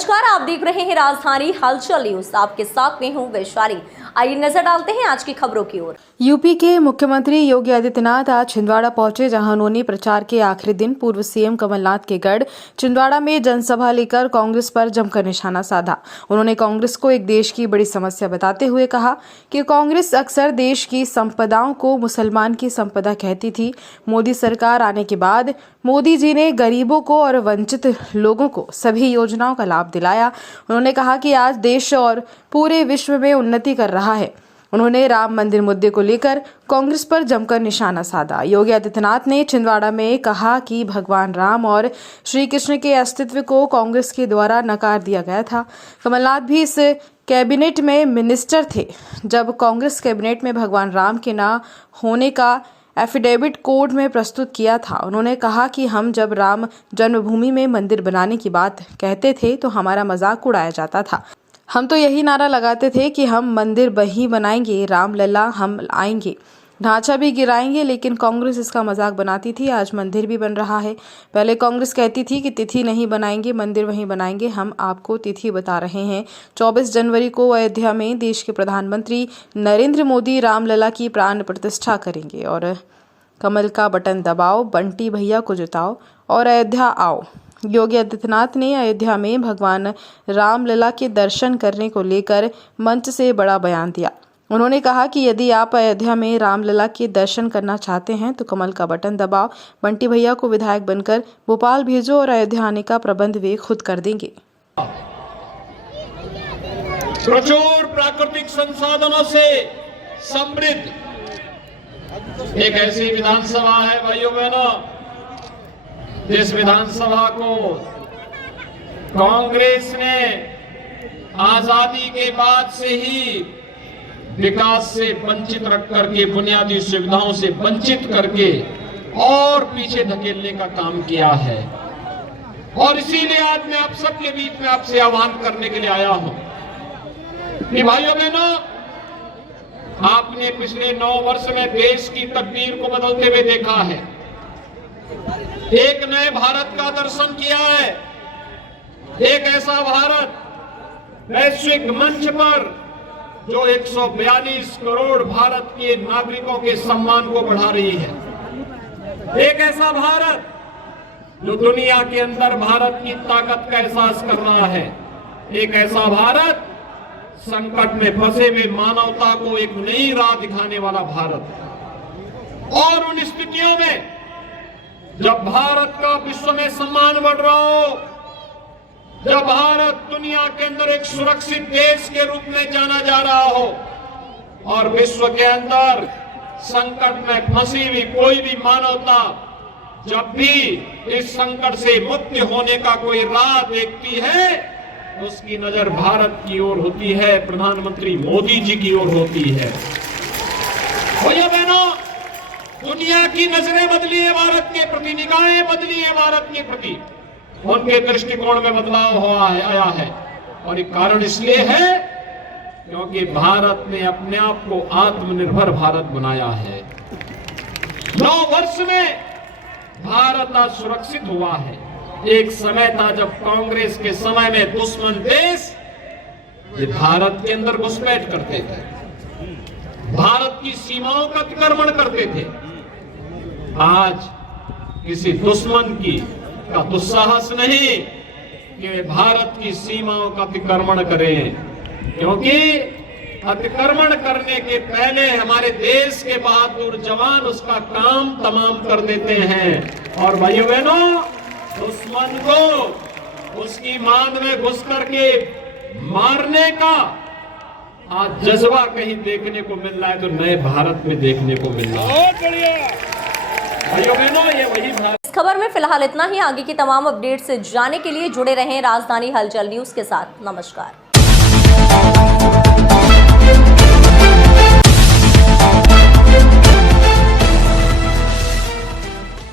नमस्कार, आप देख रहे हैं राजधानी हलचल न्यूज। आपके साथ में हूं वैशाली। आइए नजर डालते हैं आज की खबरों की ओर। यूपी के मुख्यमंत्री योगी आदित्यनाथ आज छिंदवाड़ा पहुंचे, जहां उन्होंने प्रचार के आखिरी दिन पूर्व सीएम कमलनाथ के गढ़ छिंदवाड़ा में जनसभा लेकर कांग्रेस पर जमकर निशाना साधा। उन्होंने कांग्रेस को एक देश की बड़ी समस्या बताते हुए कहा कि कांग्रेस अक्सर देश की संपदाओं को मुसलमान की संपदा कहती थी। मोदी सरकार आने के बाद मोदी जी ने गरीबों को और वंचित लोगों को सभी योजनाओं का लाभ दिलाया। उन्होंने कहा कि आज देश और पूरे विश्व में उन्नति कर रहा है। उन्होंने राम मंदिर मुद्दे को लेकर कांग्रेस पर जमकर निशाना साधा। योगी आदित्यनाथ ने छिंदवाड़ा में कहा कि भगवान राम और श्री कृष्ण के अस्तित्व को कांग्रेस के द्वारा नकार दिया गया था। कमलनाथ भी इस कैबिनेट में मिनिस्टर थे जब कांग्रेस कैबिनेट में भगवान राम के न होने का एफिडेविट कोर्ट में प्रस्तुत किया था। उन्होंने कहा कि हम जब राम जन्मभूमि में मंदिर बनाने की बात कहते थे तो हमारा मजाक उड़ाया जाता था। हम तो यही नारा लगाते थे कि हम मंदिर वही बनाएंगे, राम लला हम आएंगे, ढांचा भी गिराएंगे, लेकिन कांग्रेस इसका मजाक बनाती थी। आज मंदिर भी बन रहा है। पहले कांग्रेस कहती थी कि तिथि नहीं बनाएंगे, मंदिर वहीं बनाएंगे। हम आपको तिथि बता रहे हैं। 24 जनवरी को अयोध्या में देश के प्रधानमंत्री नरेंद्र मोदी रामलला की प्राण प्रतिष्ठा करेंगे और कमल का बटन दबाओ, बंटी भैया को जिताओ और अयोध्या आओ। योगी आदित्यनाथ ने अयोध्या में भगवान रामलला के दर्शन करने को लेकर मंच से बड़ा बयान दिया। उन्होंने कहा कि यदि आप अयोध्या में रामलला के दर्शन करना चाहते हैं तो कमल का बटन दबाओ, बंटी भैया को विधायक बनकर भोपाल भेजो और अयोध्या आने का प्रबंध वे खुद कर देंगे। प्रचुर प्राकृतिक संसाधनों से समृद्ध एक ऐसी विधानसभा है भाइयों बहनों, जिस विधानसभा को कांग्रेस ने आजादी के बाद से ही विकास से वंचित रख करके, बुनियादी सुविधाओं से वंचित करके और पीछे धकेलने का काम किया है। और इसीलिए आज मैं आप सबके बीच में आपसे आह्वान करने के लिए आया हूं कि भाइयों बहनों, आपने पिछले 9 वर्ष में देश की तकदीर को बदलते हुए देखा है। एक नए भारत का दर्शन किया है। एक ऐसा भारत वैश्विक मंच पर जो 142 करोड़ भारत के नागरिकों के सम्मान को बढ़ा रही है। एक ऐसा भारत जो दुनिया के अंदर भारत की ताकत का एहसास कर रहा है। एक ऐसा भारत संकट में फंसे हुए मानवता को एक नई राह दिखाने वाला भारत। और उन स्थितियों में जब भारत का विश्व में सम्मान बढ़ रहा हो, जब भारत दुनिया के अंदर एक सुरक्षित देश के रूप में जाना जा रहा हो और विश्व के अंदर संकट में फंसी हुई कोई भी मानवता जब भी इस संकट से मुक्त होने का कोई राह देखती है, उसकी नजर भारत की ओर होती है, प्रधानमंत्री मोदी जी की ओर होती है। भैया बहनों, दुनिया की नजरें बदली है भारत के प्रति, निगाहें बदली है भारत के प्रति, उनके दृष्टिकोण में बदलाव आया है। और एक कारण इसलिए है क्योंकि भारत ने अपने आप को आत्मनिर्भर भारत बनाया है। 9 वर्ष में भारत आज सुरक्षित हुआ है। एक समय था जब कांग्रेस के समय में दुश्मन देश ये भारत के अंदर घुसपैठ करते थे, भारत की सीमाओं का अतिक्रमण करते थे। आज किसी दुश्मन का दुस्साहस नहीं कि वे भारत की सीमाओं का अतिक्रमण करें, क्योंकि अतिक्रमण करने के पहले हमारे देश के बहादुर जवान उसका काम तमाम कर देते हैं। और भाइयों बहनों, दुश्मन को उसकी मांद में घुस करके मारने का आज जज्बा कहीं देखने को मिल रहा है तो नए भारत में देखने को मिल रहा है। बहुत बढ़िया भाइयों बहनों, ये वही भारत। इस खबर में फिलहाल इतना ही। आगे की तमाम अपडेट से जाने के लिए जुड़े रहें राजधानी हलचल न्यूज के साथ। नमस्कार।